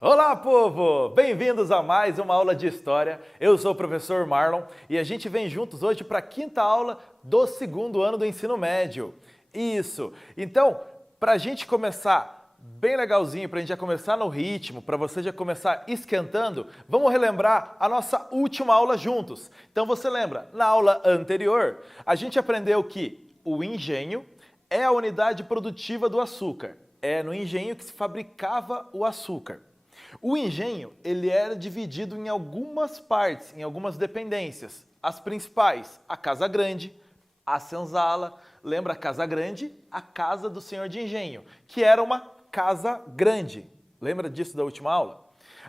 Olá, povo! Bem-vindos a mais uma aula de História. Eu sou o professor Marlon e a gente vem juntos hoje para a quinta aula do segundo ano do ensino médio. Isso! Então, para a gente começar bem legalzinho, para a gente já começar no ritmo, para você já começar esquentando, vamos relembrar a nossa última aula juntos. Então você lembra, na aula anterior, a gente aprendeu que o engenho é a unidade produtiva do açúcar. É no engenho que se fabricava o açúcar. O engenho, ele era dividido em algumas partes, em algumas dependências. As principais, a Casa Grande, a senzala, lembra a Casa Grande? A casa do senhor de engenho, que era uma casa grande. Lembra disso da última aula?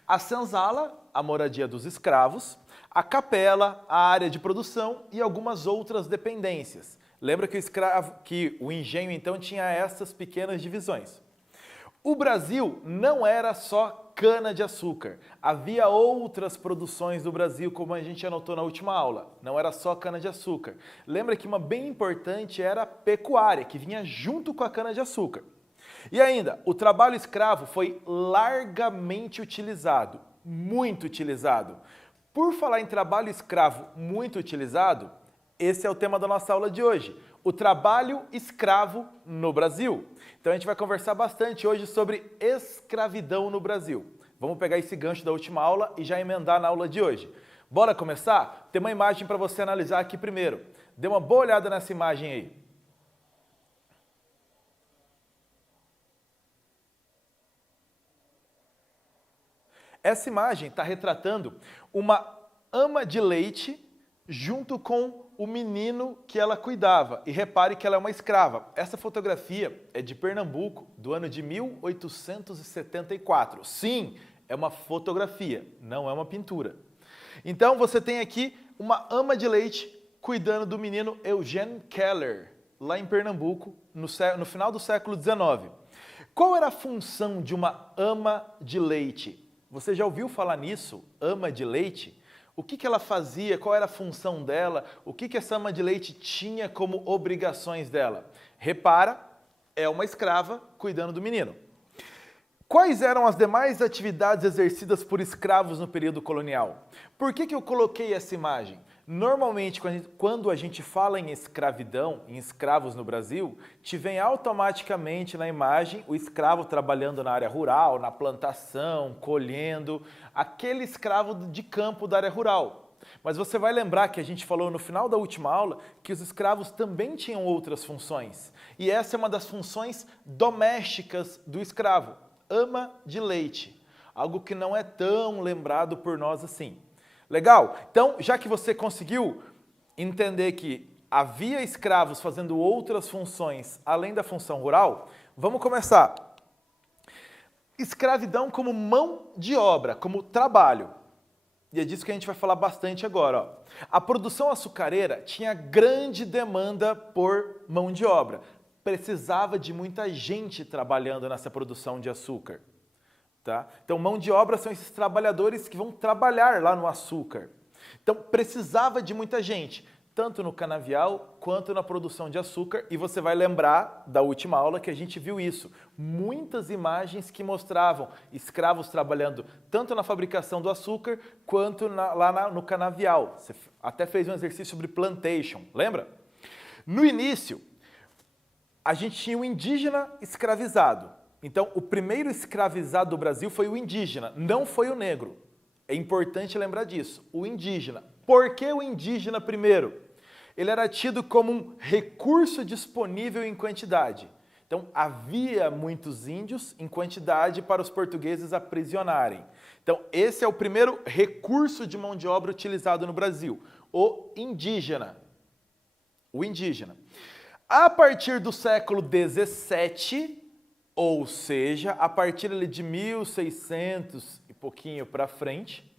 A senzala, a moradia dos escravos, a capela, a área de produção e algumas outras dependências. Lembra que o engenho então tinha essas pequenas divisões. O Brasil não era só cana-de-açúcar. Havia outras produções do Brasil, como a gente anotou na última aula. Não era só cana-de-açúcar. Lembra que uma bem importante era a pecuária, que vinha junto com a cana-de-açúcar. E ainda, o trabalho escravo foi largamente utilizado, muito utilizado. Por falar em trabalho escravo muito utilizado, esse é o tema da nossa aula de hoje, o trabalho escravo no Brasil. Então a gente vai conversar bastante hoje sobre escravidão no Brasil. Vamos pegar esse gancho da última aula e já emendar na aula de hoje. Bora começar? Tem uma imagem para você analisar aqui primeiro. Dê uma boa olhada nessa imagem aí. Essa imagem está retratando uma ama de leite junto com o menino que ela cuidava. E repare que ela é uma escrava. Essa fotografia é de Pernambuco, do ano de 1874. Sim, é uma fotografia, não é uma pintura. Então você tem aqui uma ama de leite cuidando do menino Eugene Keller, lá em Pernambuco, no final do século XIX. Qual era a função de uma ama de leite? Você já ouviu falar nisso? Ama de leite? O que ela fazia, qual era a função dela, o que essa ama de leite tinha como obrigações dela? Repara, é uma escrava cuidando do menino. Quais eram as demais atividades exercidas por escravos no período colonial? Por que eu coloquei essa imagem? Normalmente, quando a gente fala em escravidão, em escravos no Brasil, te vem automaticamente na imagem o escravo trabalhando na área rural, na plantação, colhendo, aquele escravo de campo da área rural. Mas você vai lembrar que a gente falou no final da última aula que os escravos também tinham outras funções. E essa é uma das funções domésticas do escravo, ama de leite, algo que não é tão lembrado por nós assim. Legal? Então, já que você conseguiu entender que havia escravos fazendo outras funções além da função rural, vamos começar. Escravidão como mão de obra, como trabalho. E é disso que a gente vai falar bastante agora. Ó. A produção açucareira tinha grande demanda por mão de obra. Precisava de muita gente trabalhando nessa produção de açúcar. Tá? Então, mão de obra são esses trabalhadores que vão trabalhar lá no açúcar. Então, precisava de muita gente, tanto no canavial quanto na produção de açúcar. E você vai lembrar da última aula que a gente viu isso. Muitas imagens que mostravam escravos trabalhando tanto na fabricação do açúcar quanto no canavial. Você até fez um exercício sobre plantation, lembra? No início, a gente tinha o indígena escravizado. Então, o primeiro escravizado do Brasil foi o indígena, não foi o negro. É importante lembrar disso, o indígena. Por que o indígena primeiro? Ele era tido como um recurso disponível em quantidade. Então, havia muitos índios em quantidade para os portugueses aprisionarem. Então, esse é o primeiro recurso de mão de obra utilizado no Brasil, o indígena. O indígena. A partir do século XVII, ou seja, a partir de 1600 e pouquinho para frente,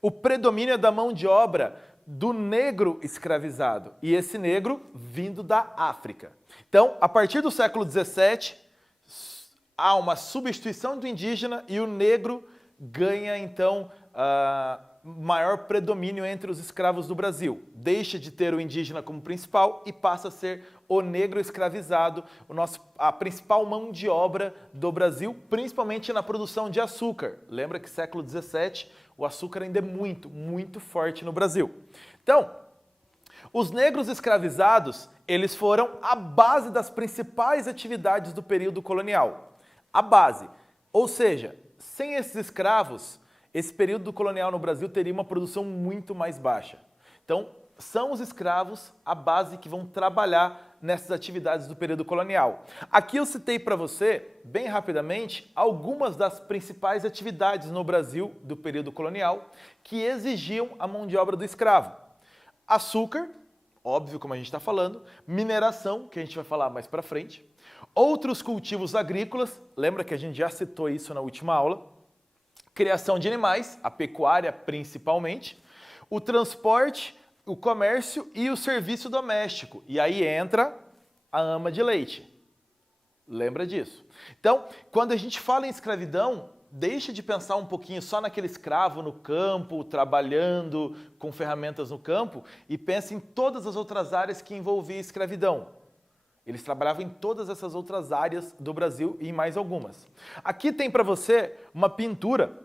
o predomínio é da mão de obra do negro escravizado, e esse negro vindo da África. Então, a partir do século XVII, há uma substituição do indígena e o negro ganha, então, maior predomínio entre os escravos do Brasil. Deixa de ter o indígena como principal e passa a ser o negro escravizado, a principal mão de obra do Brasil, principalmente na produção de açúcar. Lembra que século XVII o açúcar ainda é muito, muito forte no Brasil. Então, os negros escravizados, eles foram a base das principais atividades do período colonial. A base. Ou seja, sem esses escravos, esse período colonial no Brasil teria uma produção muito mais baixa. Então, são os escravos a base que vão trabalhar nessas atividades do período colonial. Aqui eu citei para você, bem rapidamente, algumas das principais atividades no Brasil do período colonial que exigiam a mão de obra do escravo. Açúcar, óbvio, como a gente está falando, mineração, que a gente vai falar mais para frente, outros cultivos agrícolas, lembra que a gente já citou isso na última aula, criação de animais, a pecuária principalmente, o transporte, o comércio e o serviço doméstico. E aí entra a ama de leite. Lembra disso? Então, quando a gente fala em escravidão, deixa de pensar um pouquinho só naquele escravo no campo, trabalhando com ferramentas no campo, e pense em todas as outras áreas que envolviam escravidão. Eles trabalhavam em todas essas outras áreas do Brasil e em mais algumas. Aqui tem para você uma pintura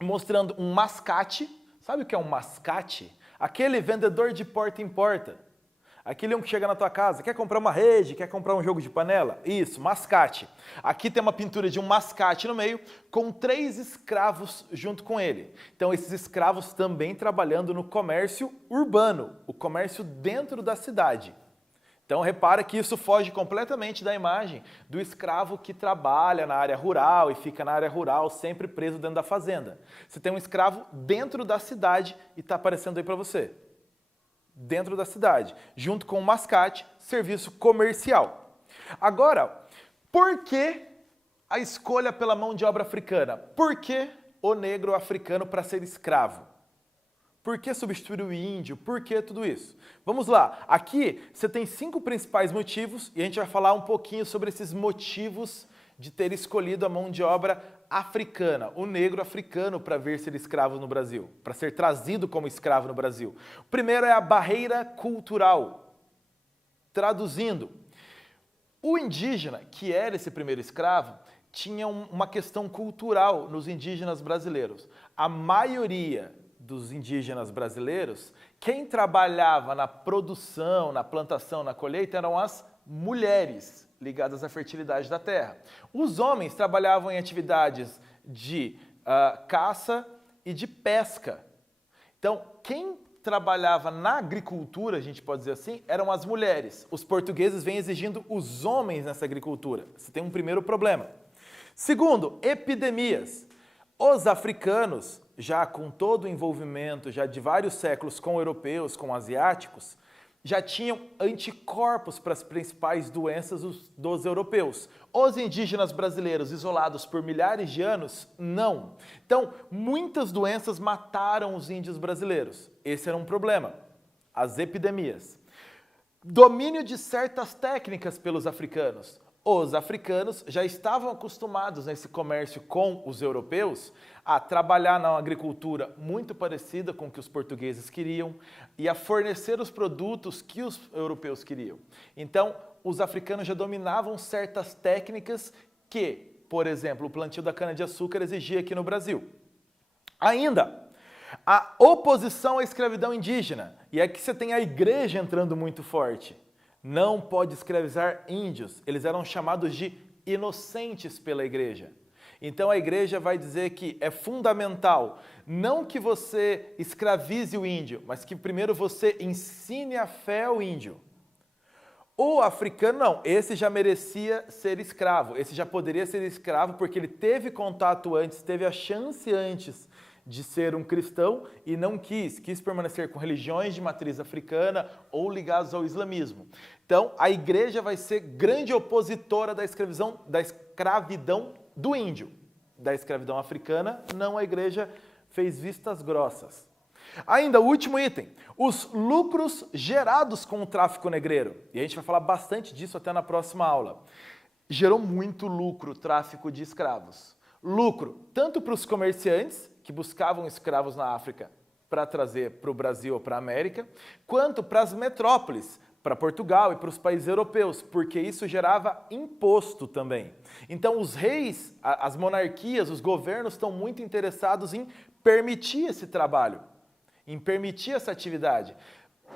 mostrando um mascate. Sabe o que é um mascate? Aquele vendedor de porta em porta. Aquele um que chega na tua casa, quer comprar uma rede, quer comprar um jogo de panela? Isso, mascate. Aqui tem uma pintura de um mascate no meio, com 3 escravos junto com ele. Então, esses escravos também trabalhando no comércio urbano, o comércio dentro da cidade. Então, repara que isso foge completamente da imagem do escravo que trabalha na área rural e fica na área rural sempre preso dentro da fazenda. Você tem um escravo dentro da cidade e está aparecendo aí para você. Dentro da cidade, junto com o mascate, serviço comercial. Agora, por que a escolha pela mão de obra africana? Por que o negro africano para ser escravo? Por que substituir o índio? Por que tudo isso? Vamos lá. Aqui você tem 5 principais motivos e a gente vai falar um pouquinho sobre esses motivos de ter escolhido a mão de obra africana, o negro africano para vir ser escravo no Brasil, para ser trazido como escravo no Brasil. O primeiro é a barreira cultural. Traduzindo, o indígena, que era esse primeiro escravo, tinha uma questão cultural nos indígenas brasileiros. A maioria dos indígenas brasileiros, quem trabalhava na produção, na plantação, na colheita eram as mulheres ligadas à fertilidade da terra. Os homens trabalhavam em atividades de caça e de pesca. Então, quem trabalhava na agricultura, a gente pode dizer assim, eram as mulheres. Os portugueses vêm exigindo os homens nessa agricultura. Você tem um primeiro problema. Segundo, epidemias. Os africanos, já com todo o envolvimento já de vários séculos com europeus, com asiáticos, já tinham anticorpos para as principais doenças dos europeus. Os indígenas brasileiros, isolados por milhares de anos, não. Então, muitas doenças mataram os índios brasileiros. Esse era um problema. As epidemias. Domínio de certas técnicas pelos africanos. Os africanos já estavam acostumados nesse comércio com os europeus a trabalhar na agricultura muito parecida com o que os portugueses queriam e a fornecer os produtos que os europeus queriam. Então, os africanos já dominavam certas técnicas que, por exemplo, o plantio da cana-de-açúcar exigia aqui no Brasil. Ainda, a oposição à escravidão indígena. E aqui você tem a igreja entrando muito forte. Não pode escravizar índios. Eles eram chamados de inocentes pela igreja. Então a igreja vai dizer que é fundamental não que você escravize o índio, mas que primeiro você ensine a fé ao índio. O africano não, esse já merecia ser escravo, esse já poderia ser escravo porque ele teve contato antes, teve a chance antes de ser um cristão e não quis permanecer com religiões de matriz africana ou ligados ao islamismo. Então, a igreja vai ser grande opositora da escravidão do índio. Da escravidão africana, não, a igreja fez vistas grossas. Ainda, o último item, os lucros gerados com o tráfico negreiro. E a gente vai falar bastante disso até na próxima aula. Gerou muito lucro o tráfico de escravos. Lucro tanto para os comerciantes, que buscavam escravos na África para trazer para o Brasil ou para a América, quanto para as metrópoles, para Portugal e para os países europeus, porque isso gerava imposto também. Então os reis, as monarquias, os governos estão muito interessados em permitir esse trabalho, em permitir essa atividade.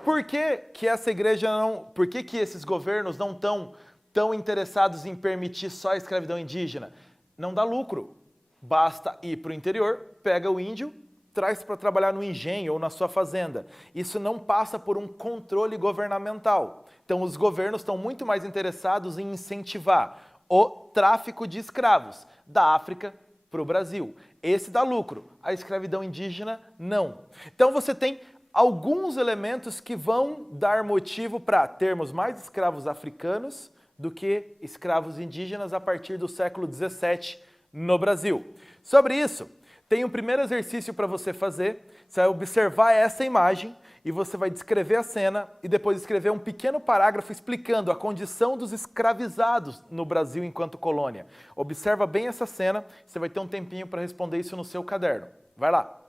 Por que que essa igreja não, por que esses governos não estão tão interessados em permitir só a escravidão indígena? Não dá lucro. Basta ir para o interior, pega o índio, traz para trabalhar no engenho ou na sua fazenda. Isso não passa por um controle governamental. Então os governos estão muito mais interessados em incentivar o tráfico de escravos da África para o Brasil. Esse dá lucro, a escravidão indígena não. Então você tem alguns elementos que vão dar motivo para termos mais escravos africanos do que escravos indígenas a partir do século XVII no Brasil. Sobre isso, tem um primeiro exercício para você fazer. Você vai observar essa imagem e você vai descrever a cena e depois escrever um pequeno parágrafo explicando a condição dos escravizados no Brasil enquanto colônia. Observa bem essa cena, você vai ter um tempinho para responder isso no seu caderno. Vai lá!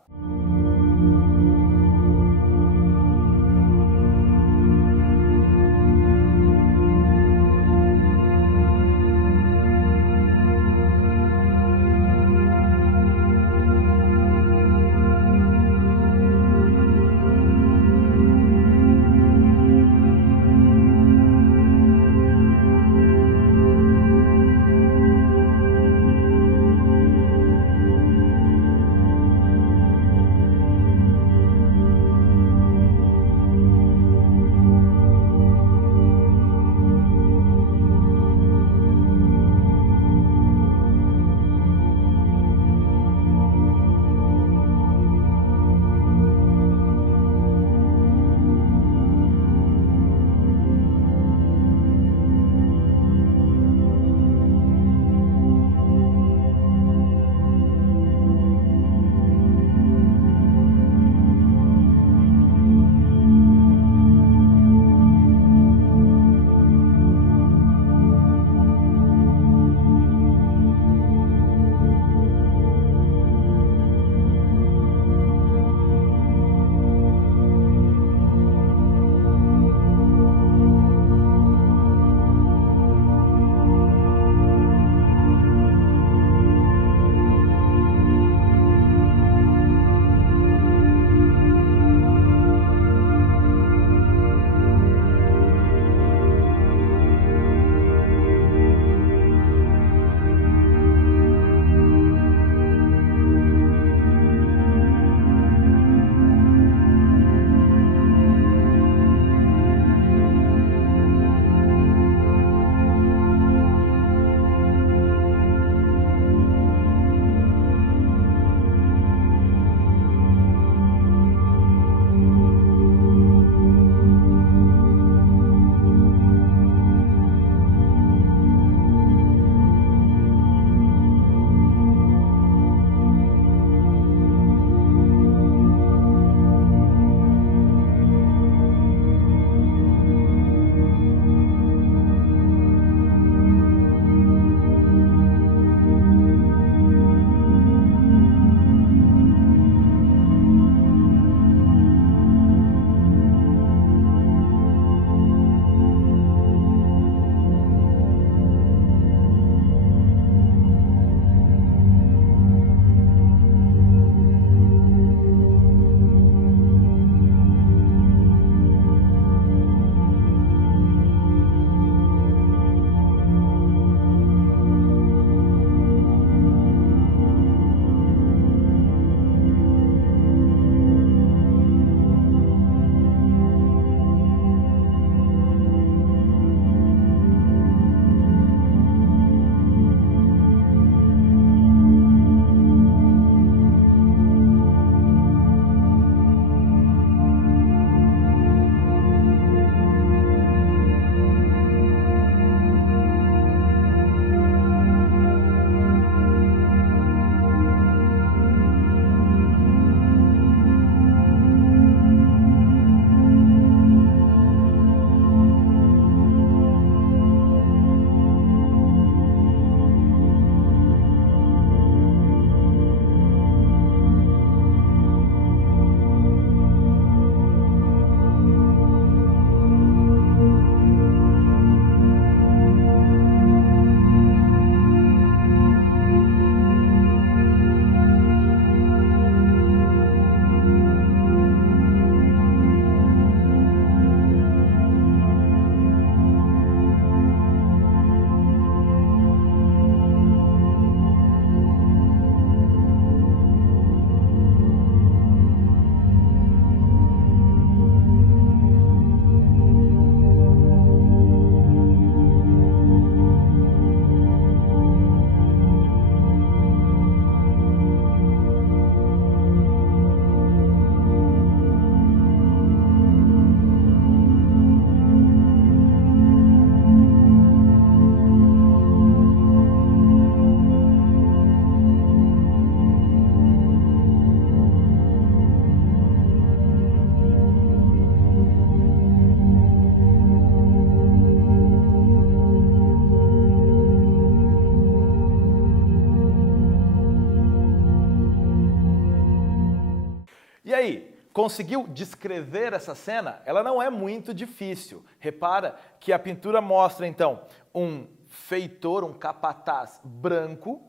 Conseguiu descrever essa cena? Ela não é muito difícil. Repara que a pintura mostra, então, um feitor, um capataz branco,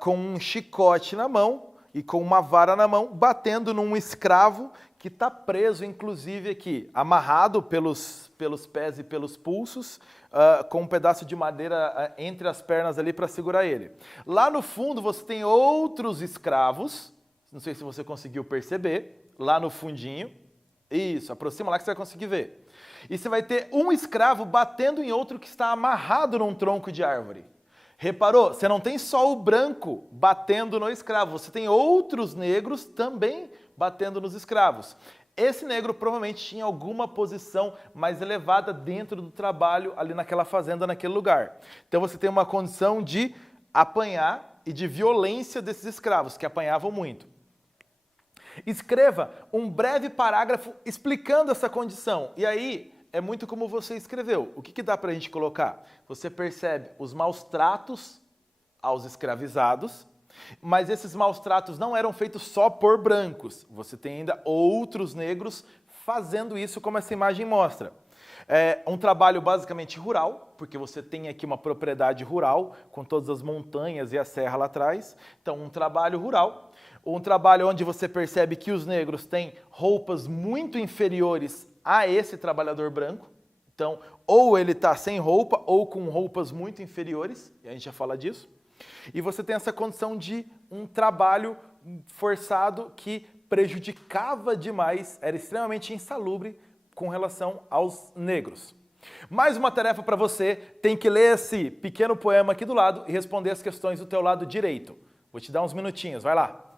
com um chicote na mão e com uma vara na mão, batendo num escravo que está preso, inclusive aqui, amarrado pelos pés e pelos pulsos, com um pedaço de madeira entre as pernas ali para segurar ele. Lá no fundo você tem outros escravos, não sei se você conseguiu perceber, lá no fundinho. Isso, aproxima lá que você vai conseguir ver. E você vai ter um escravo batendo em outro que está amarrado num tronco de árvore. Reparou? Você não tem só o branco batendo no escravo, você tem outros negros também batendo nos escravos. Esse negro provavelmente tinha alguma posição mais elevada dentro do trabalho ali naquela fazenda, naquele lugar. Então você tem uma condição de apanhar e de violência desses escravos, que apanhavam muito. Escreva um breve parágrafo explicando essa condição. E aí, é muito como você escreveu. O que dá para a gente colocar? Você percebe os maus tratos aos escravizados, mas esses maus tratos não eram feitos só por brancos. Você tem ainda outros negros fazendo isso, como essa imagem mostra. É um trabalho basicamente rural, porque você tem aqui uma propriedade rural, com todas as montanhas e a serra lá atrás. Então, um trabalho rural. Um trabalho onde você percebe que os negros têm roupas muito inferiores a esse trabalhador branco. Então, ou ele está sem roupa ou com roupas muito inferiores, e a gente já fala disso. E você tem essa condição de um trabalho forçado que prejudicava demais, era extremamente insalubre com relação aos negros. Mais uma tarefa para você, tem que ler esse pequeno poema aqui do lado e responder as questões do teu lado direito. Vou te dar uns minutinhos, vai lá.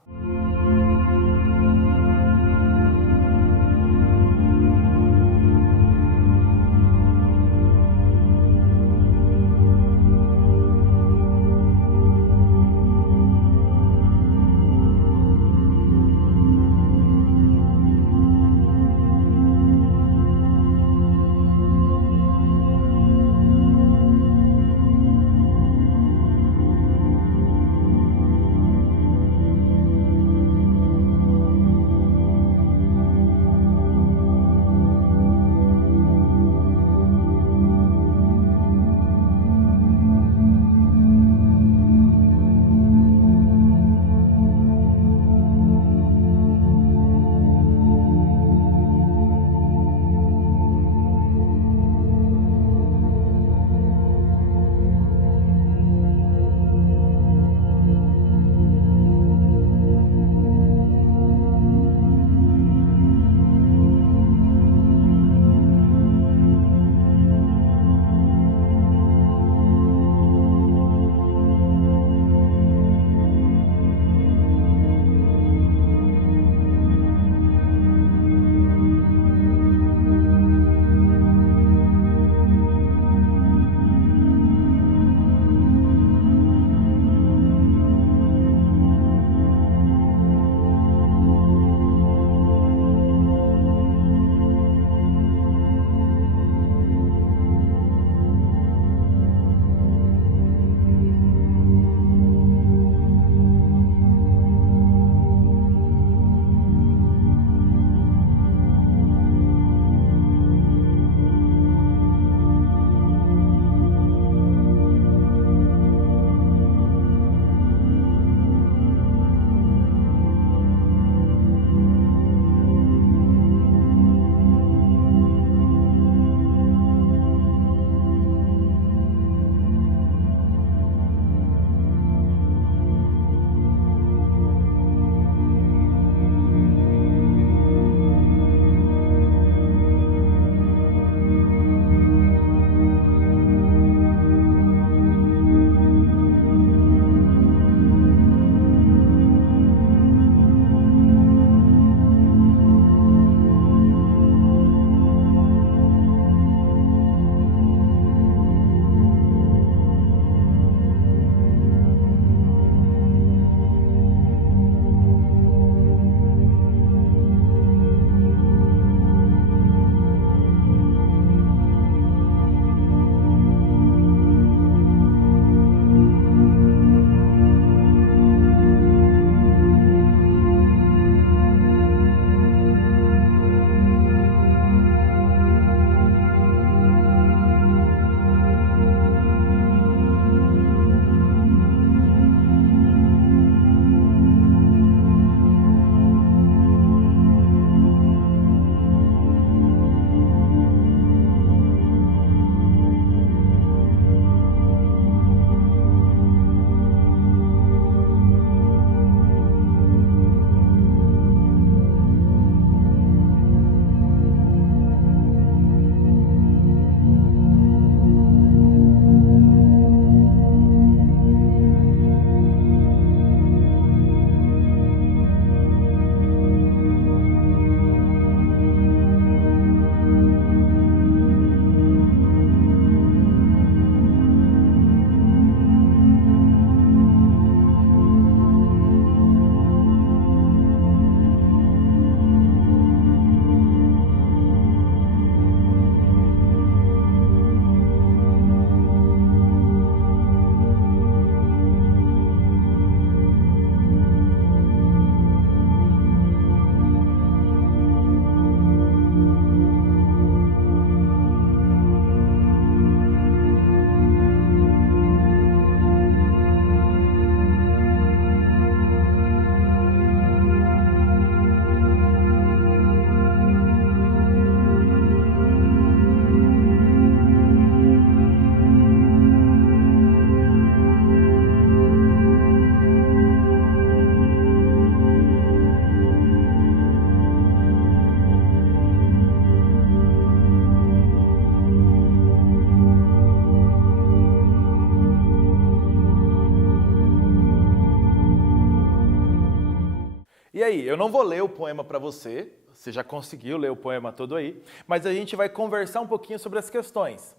E aí, eu não vou ler o poema para você, você já conseguiu ler o poema todo aí, mas a gente vai conversar um pouquinho sobre as questões.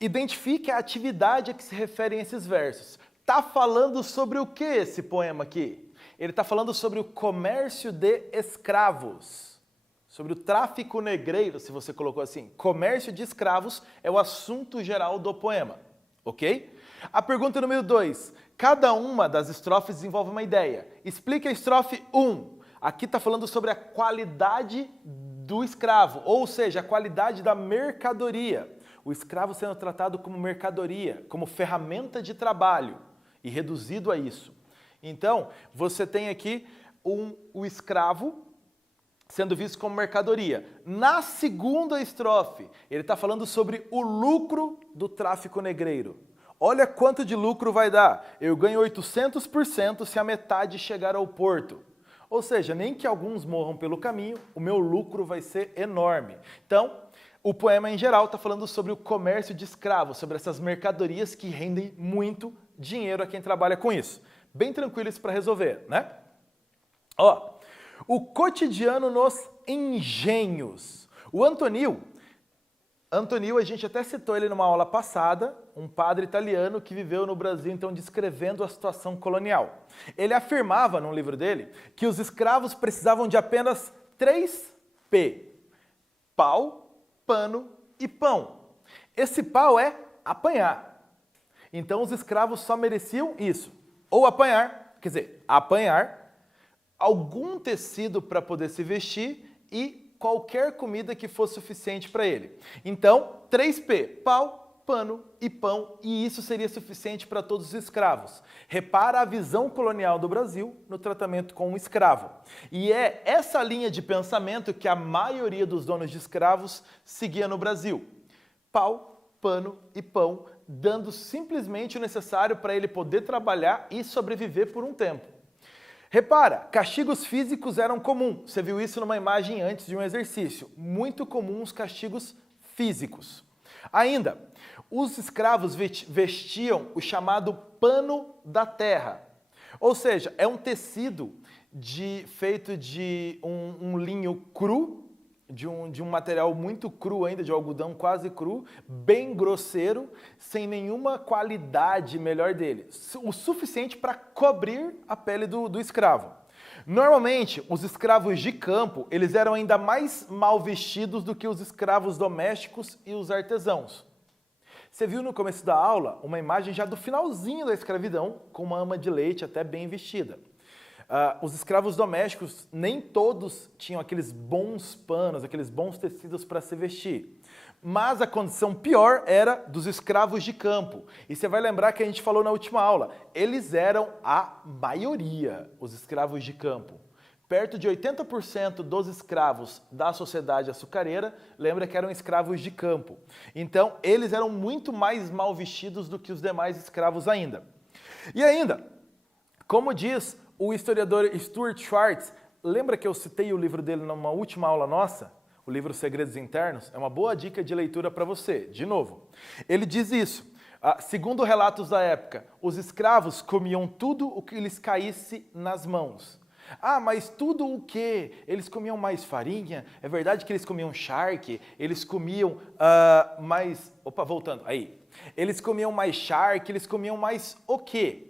Identifique a atividade a que se referem esses versos. Tá falando sobre o que esse poema aqui? Ele está falando sobre o comércio de escravos, sobre o tráfico negreiro, se você colocou assim. Comércio de escravos é o assunto geral do poema, ok? A pergunta número 2. Cada uma das estrofes desenvolve uma ideia. Explique a estrofe 1. Aqui está falando sobre a qualidade do escravo, ou seja, a qualidade da mercadoria. O escravo sendo tratado como mercadoria, como ferramenta de trabalho e reduzido a isso. Então, você tem aqui o escravo sendo visto como mercadoria. Na segunda estrofe, ele está falando sobre o lucro do tráfico negreiro. Olha quanto de lucro vai dar. Eu ganho 800% se a metade chegar ao porto. Ou seja, nem que alguns morram pelo caminho, o meu lucro vai ser enorme. Então, o poema em geral está falando sobre o comércio de escravos, sobre essas mercadorias que rendem muito dinheiro a quem trabalha com isso. Bem tranquilo isso para resolver, né? Ó, o cotidiano nos engenhos. O Antonio, a gente até citou ele numa aula passada, um padre italiano que viveu no Brasil, então descrevendo a situação colonial. Ele afirmava num livro dele que os escravos precisavam de apenas 3 P: pau, pano e pão. Esse pau é apanhar. Então os escravos só mereciam isso, ou apanhar, quer dizer, apanhar, algum tecido para poder se vestir e qualquer comida que fosse suficiente para ele. Então, 3P, pau, pano e pão, e isso seria suficiente para todos os escravos. Repara a visão colonial do Brasil no tratamento com o escravo. E é essa linha de pensamento que a maioria dos donos de escravos seguia no Brasil. Pau, pano e pão, dando simplesmente o necessário para ele poder trabalhar e sobreviver por um tempo. Repara, castigos físicos eram comuns. Você viu isso numa imagem antes de um exercício. Muito comum os castigos físicos. Ainda, os escravos vestiam o chamado pano da terra. Ou seja, é um tecido feito de um linho cru, de um material muito cru ainda, de algodão quase cru, bem grosseiro, sem nenhuma qualidade melhor dele. O suficiente para cobrir a pele do escravo. Normalmente, os escravos de campo, eles eram ainda mais mal vestidos do que os escravos domésticos e os artesãos. Você viu no começo da aula uma imagem já do finalzinho da escravidão, com uma ama de leite até bem vestida. Os escravos domésticos, nem todos tinham aqueles bons panos, aqueles bons tecidos para se vestir. Mas a condição pior era dos escravos de campo. E você vai lembrar que a gente falou na última aula, eles eram a maioria, os escravos de campo. Perto de 80% dos escravos da sociedade açucareira, lembra que eram escravos de campo. Então, eles eram muito mais mal vestidos do que os demais escravos ainda. E ainda, como diz o historiador Stuart Schwartz, lembra que eu citei o livro dele numa última aula nossa? O livro Segredos Internos? É uma boa dica de leitura para você, de novo. Ele diz isso. Segundo relatos da época, os escravos comiam tudo o que lhes caísse nas mãos. Mas tudo o quê? Eles comiam mais farinha? É verdade que eles comiam charque? Eles comiam mais... Opa, voltando. Aí. Eles comiam mais charque? Eles comiam mais o quê?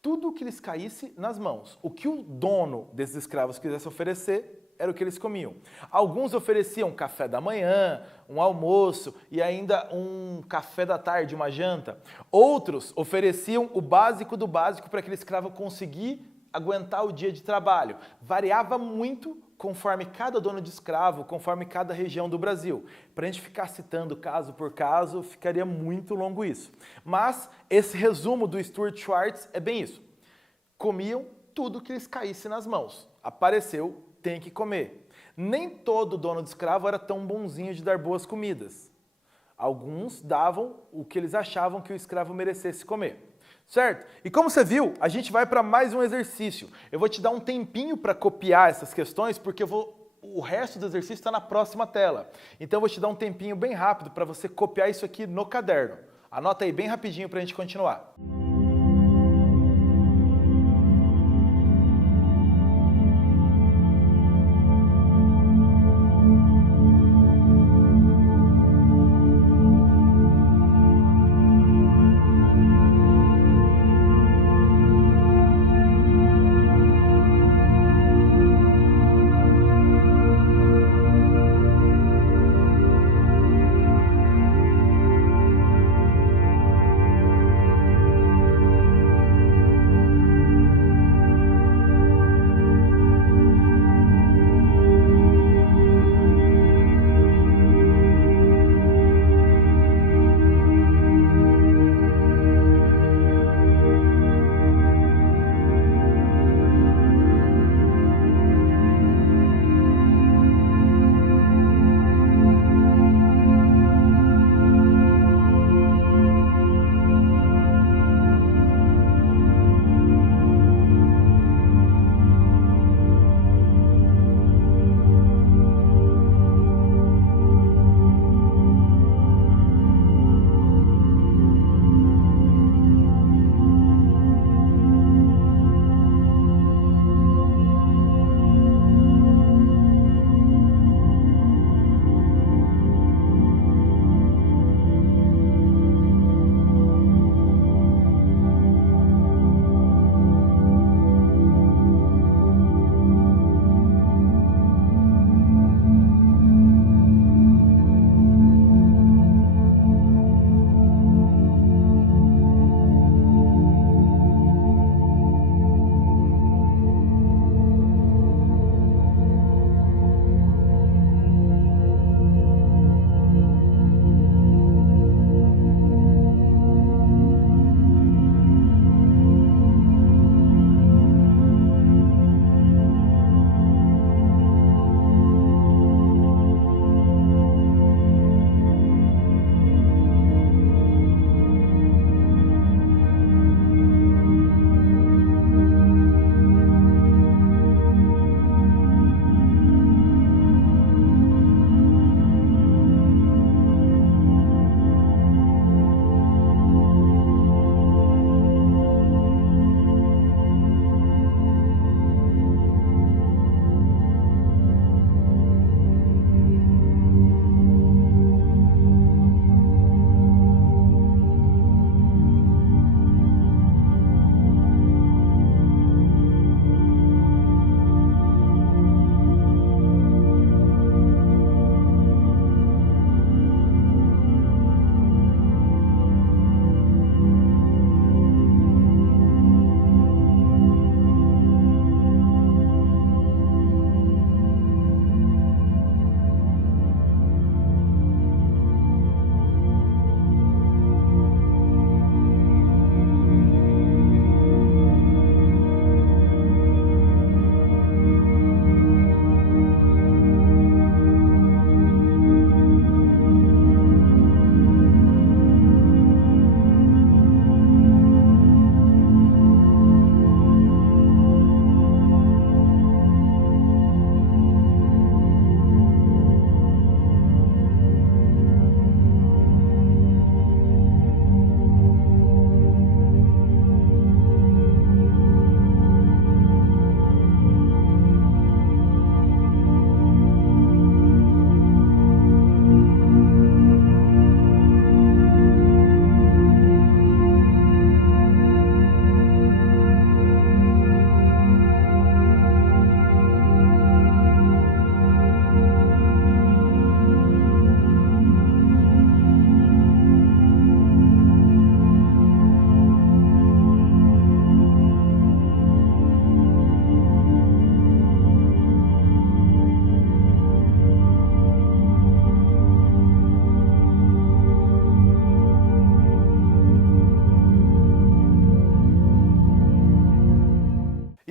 Tudo o que lhes caísse nas mãos. O que o dono desses escravos quisesse oferecer, era o que eles comiam. Alguns ofereciam café da manhã, um almoço e ainda um café da tarde, uma janta. Outros ofereciam o básico do básico para aquele escravo conseguir aguentar o dia de trabalho. Variava muito conforme cada dono de escravo, conforme cada região do Brasil. Para a gente ficar citando caso por caso, ficaria muito longo isso. Mas esse resumo do Stuart Schwartz é bem isso. Comiam tudo que lhes caísse nas mãos. Apareceu, tem que comer. Nem todo dono de escravo era tão bonzinho de dar boas comidas. Alguns davam o que eles achavam que o escravo merecesse comer. Certo? E como você viu, a gente vai para mais um exercício. Eu vou te dar um tempinho para copiar essas questões, porque o resto do exercício está na próxima tela. Então eu vou te dar um tempinho bem rápido para você copiar isso aqui no caderno. Anota aí bem rapidinho para a gente continuar.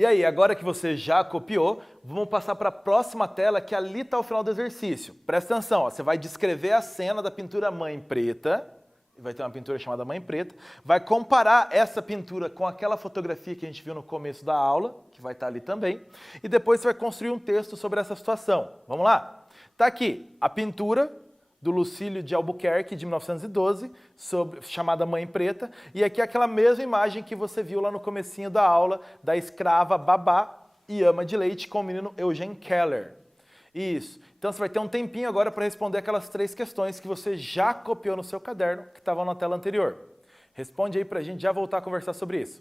E aí, agora que você já copiou, vamos passar para a próxima tela, que ali está o final do exercício. Presta atenção, ó, você vai descrever a cena da pintura Mãe Preta, vai ter uma pintura chamada Mãe Preta, vai comparar essa pintura com aquela fotografia que a gente viu no começo da aula, que vai estar ali também, e depois você vai construir um texto sobre essa situação. Vamos lá? Está aqui a pintura do Lucílio de Albuquerque, de 1912, chamada Mãe Preta, e aqui aquela mesma imagem que você viu lá no comecinho da aula, da escrava babá e ama de leite com o menino Eugene Keller. Isso. Então você vai ter um tempinho agora para responder aquelas 3 questões que você já copiou no seu caderno, que estavam na tela anterior. Responde aí para a gente já voltar a conversar sobre isso.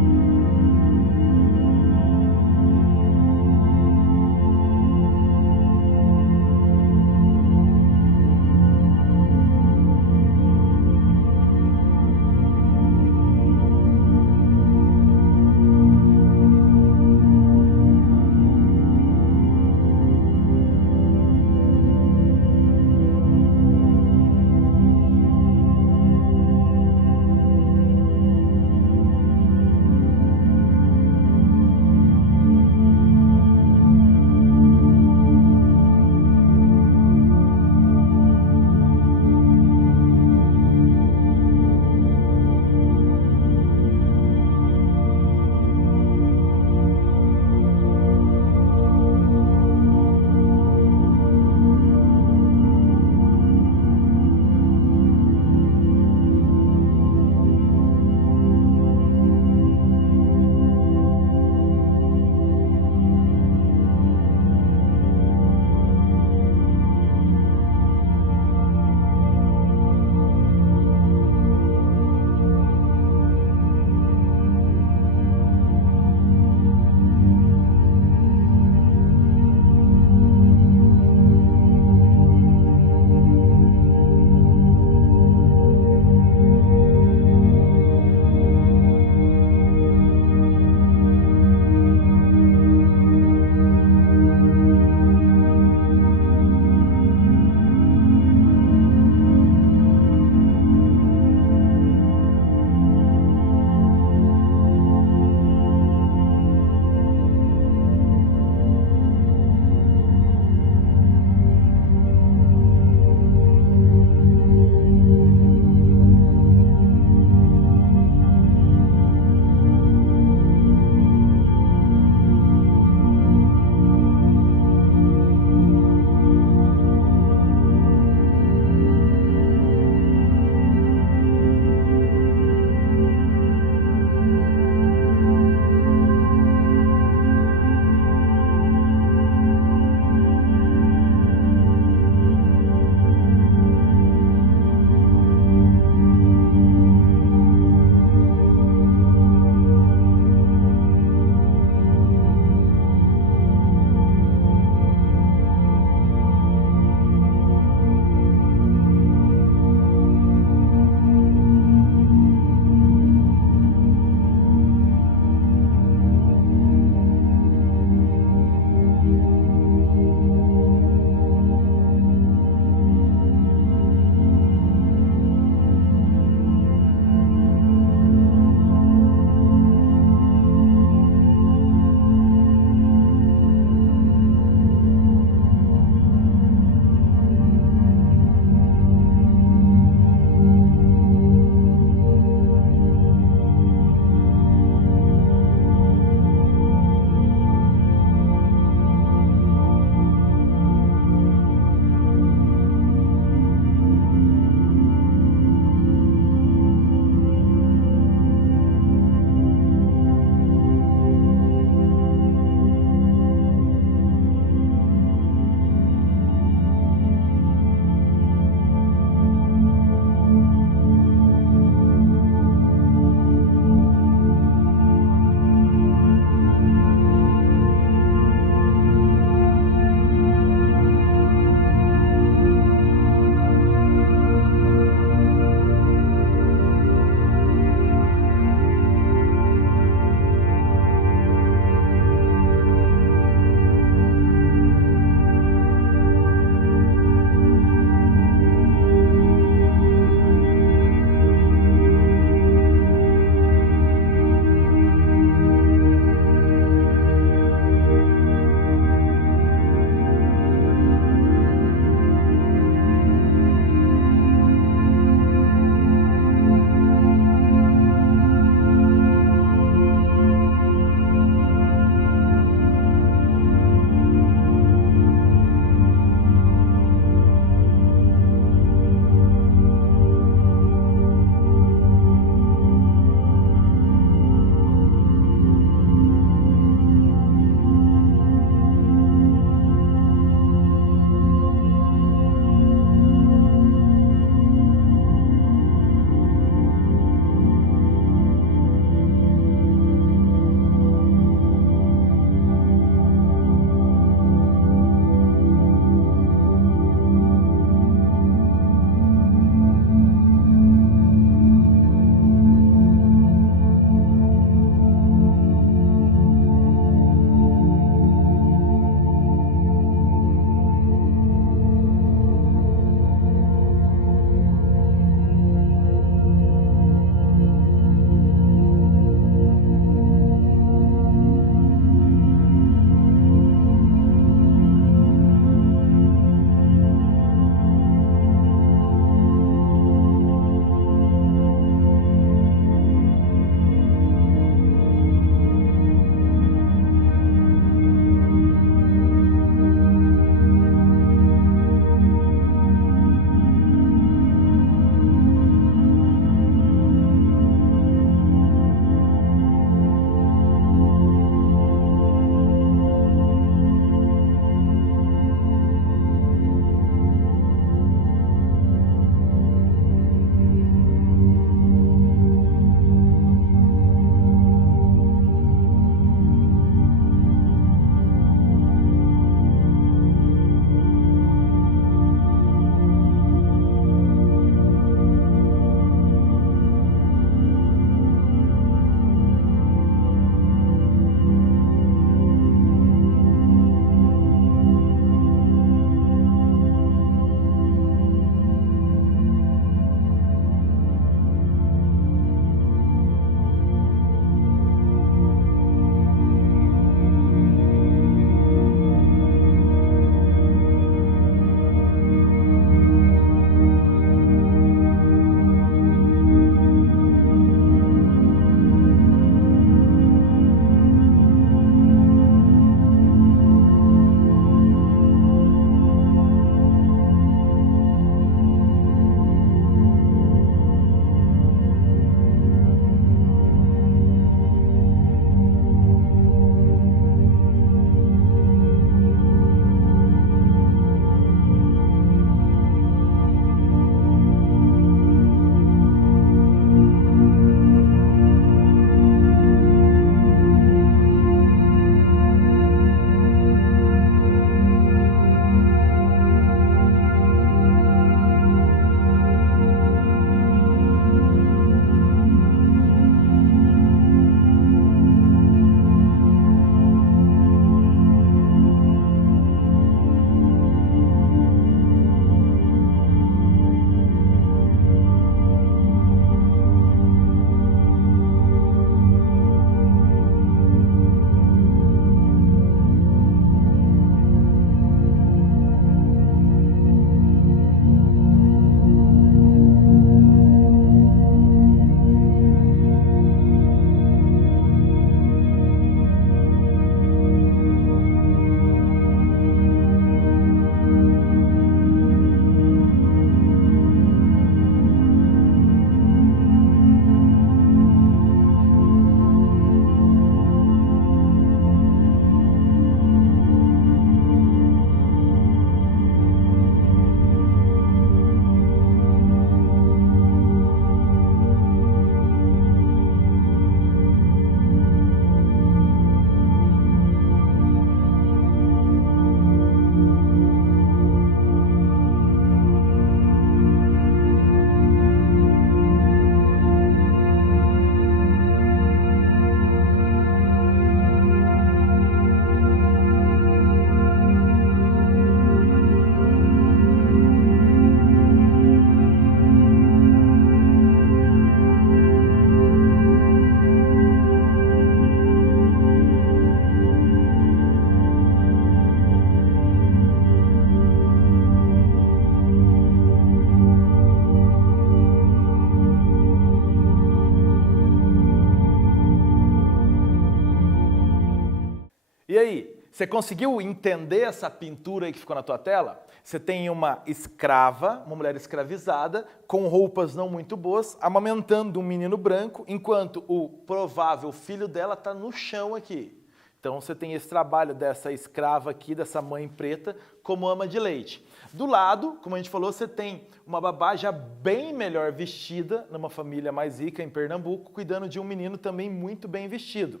E aí, você conseguiu entender essa pintura aí que ficou na tua tela? Você tem uma escrava, uma mulher escravizada, com roupas não muito boas, amamentando um menino branco, enquanto o provável filho dela está no chão aqui. Então você tem esse trabalho dessa escrava aqui, dessa mãe preta, como ama de leite. Do lado, como a gente falou, você tem uma babá já bem melhor vestida, numa família mais rica em Pernambuco, cuidando de um menino também muito bem vestido.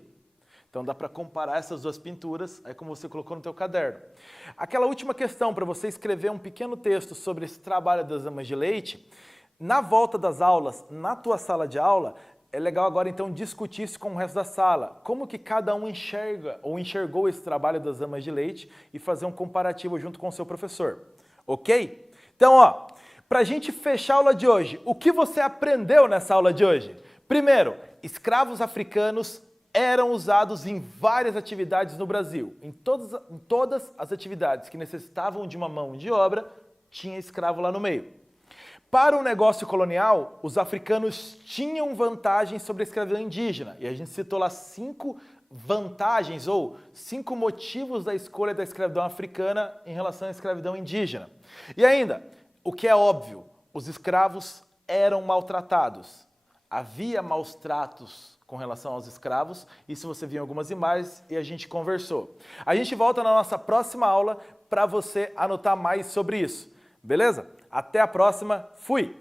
Então dá para comparar essas duas pinturas, aí como você colocou no teu caderno. Aquela última questão, para você escrever um pequeno texto sobre esse trabalho das amas de leite, na volta das aulas, na tua sala de aula, é legal agora então discutir isso com o resto da sala. Como que cada um enxerga ou enxergou esse trabalho das amas de leite e fazer um comparativo junto com o seu professor. Ok? Então, ó, para a gente fechar a aula de hoje, o que você aprendeu nessa aula de hoje? Primeiro, escravos africanos eram usados em várias atividades no Brasil. Em todas as atividades que necessitavam de uma mão de obra, tinha escravo lá no meio. Para o negócio colonial, os africanos tinham vantagens sobre a escravidão indígena. E a gente citou lá 5 vantagens ou 5 motivos da escolha da escravidão africana em relação à escravidão indígena. E ainda, o que é óbvio, os escravos eram maltratados. Havia maus tratos com relação aos escravos, isso você viu em algumas imagens e a gente conversou. A gente volta na nossa próxima aula para você anotar mais sobre isso, beleza? Até a próxima, fui!